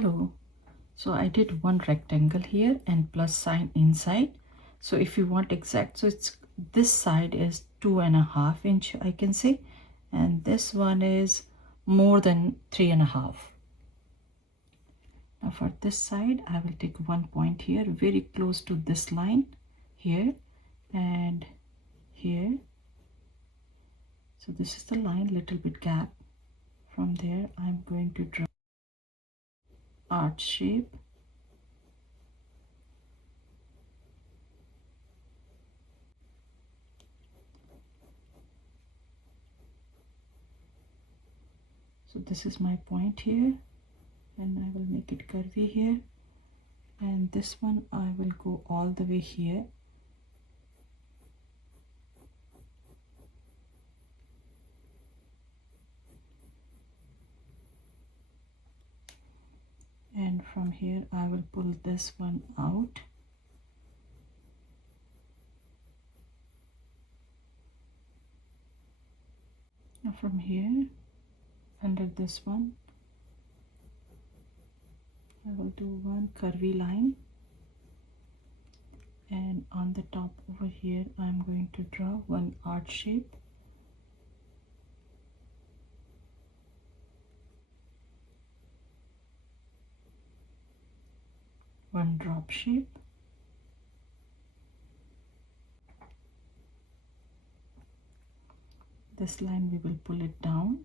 Hello. So I did one rectangle here and plus sign inside. So if you want exact, so it's this side is 2.5 inch, I can say, and this one is more than 3.5. Now for this side, I will take one point here, very close to this line here and here. So this is the line, little bit gap. From there, I'm going to draw arch shape. So this is my point here, and I will make it curvy here, and this one I will go all the way here. And from here I will pull this one out. Now from here, under this one, I will do one curvy line, and on the top over here I'm going to draw one arch shape. One drop shape. This line we will pull it down.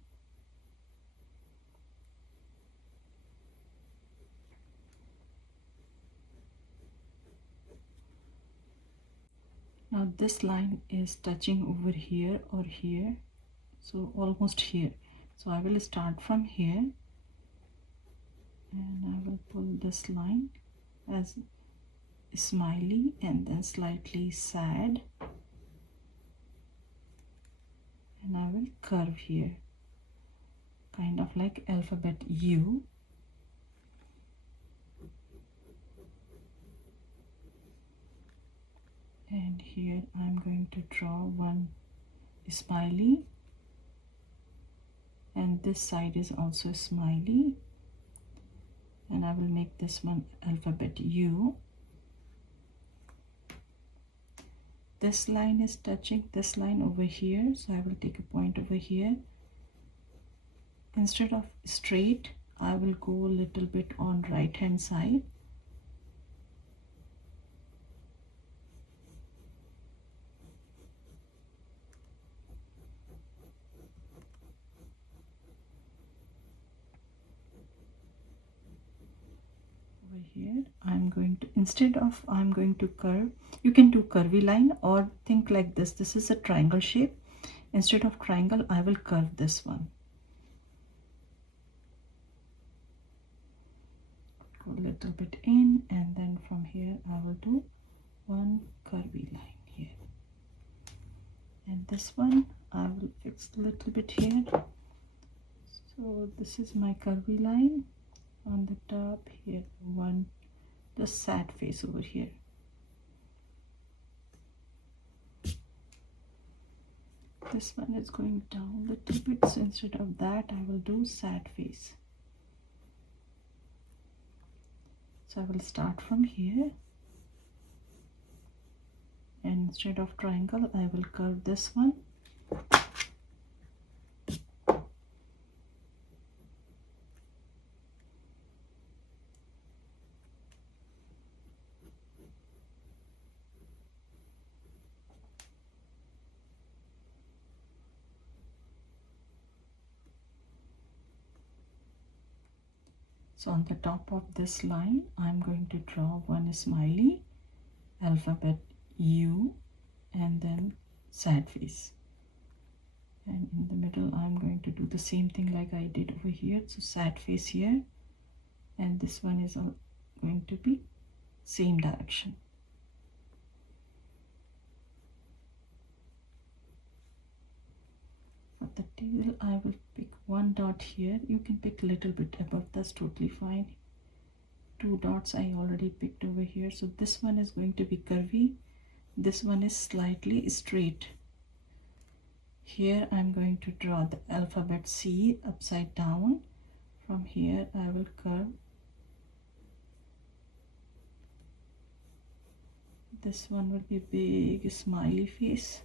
Now this line is touching over here or here, so almost here. So I will start from here and I will pull this line as smiley and then slightly sad, and I will curve here, kind of like alphabet U. And here I'm going to draw one smiley, and this side is also smiley, and I will make this one alphabet U. This line is touching this line over here, so I will take a point over here. Instead of straight, I will go a little bit on right hand side. Here I'm going to, instead of I'm going to curve, you can do curvy line or think like this. This is a triangle shape. Instead of triangle, I will curve this one. Go a little bit in, and then from here I will do one curvy line here, and this one I will fix a little bit here. So this is my curvy line. On the top here, one, the sad face over here. This one is going down a little bit, so instead of that I will do sad face. So I will start from here, and instead of triangle I will curve this one. So on the top of this line, I'm going to draw one smiley, alphabet U, and then sad face. And in the middle, I'm going to do the same thing like I did over here. So sad face here, and this one is going to be same direction. For the tail, I will pick one dot here. You can pick a little bit above, that's totally fine. Two dots I already picked over here. So this one is going to be curvy, this one is slightly straight. Here I'm going to draw the alphabet C upside down. From here I will curve This one will be big smiley face.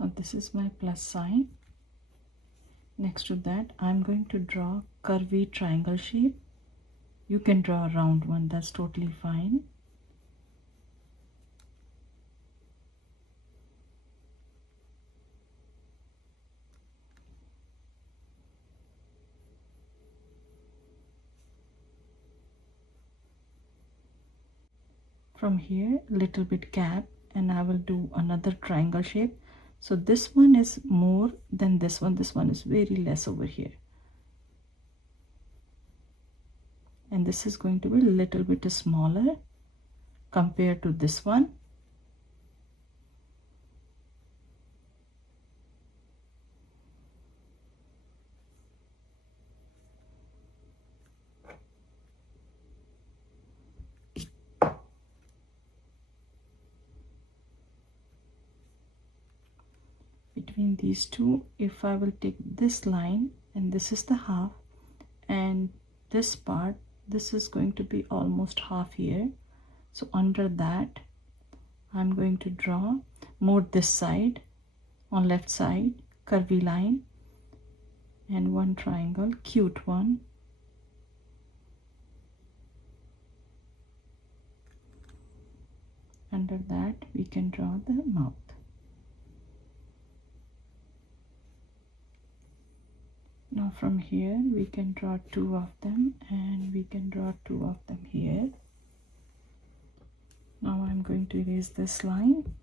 Now this is my plus sign. Next to that, I'm going to draw curvy triangle shape. You can draw a round one, that's totally fine. From here, little bit gap, and I will do another triangle shape. So this one is more than this one. This one is very less over here. And this is going to be a little bit smaller compared to this one. Between these two, if I will take this line, and this is the half, and this part, this is going to be almost half here. So under that, I'm going to draw more this side, on left side, curvy line, and one triangle, cute one. Under that, we can draw the mouth. Now from here, we can draw two of them, and we can draw two of them here. Now I'm going to erase this line.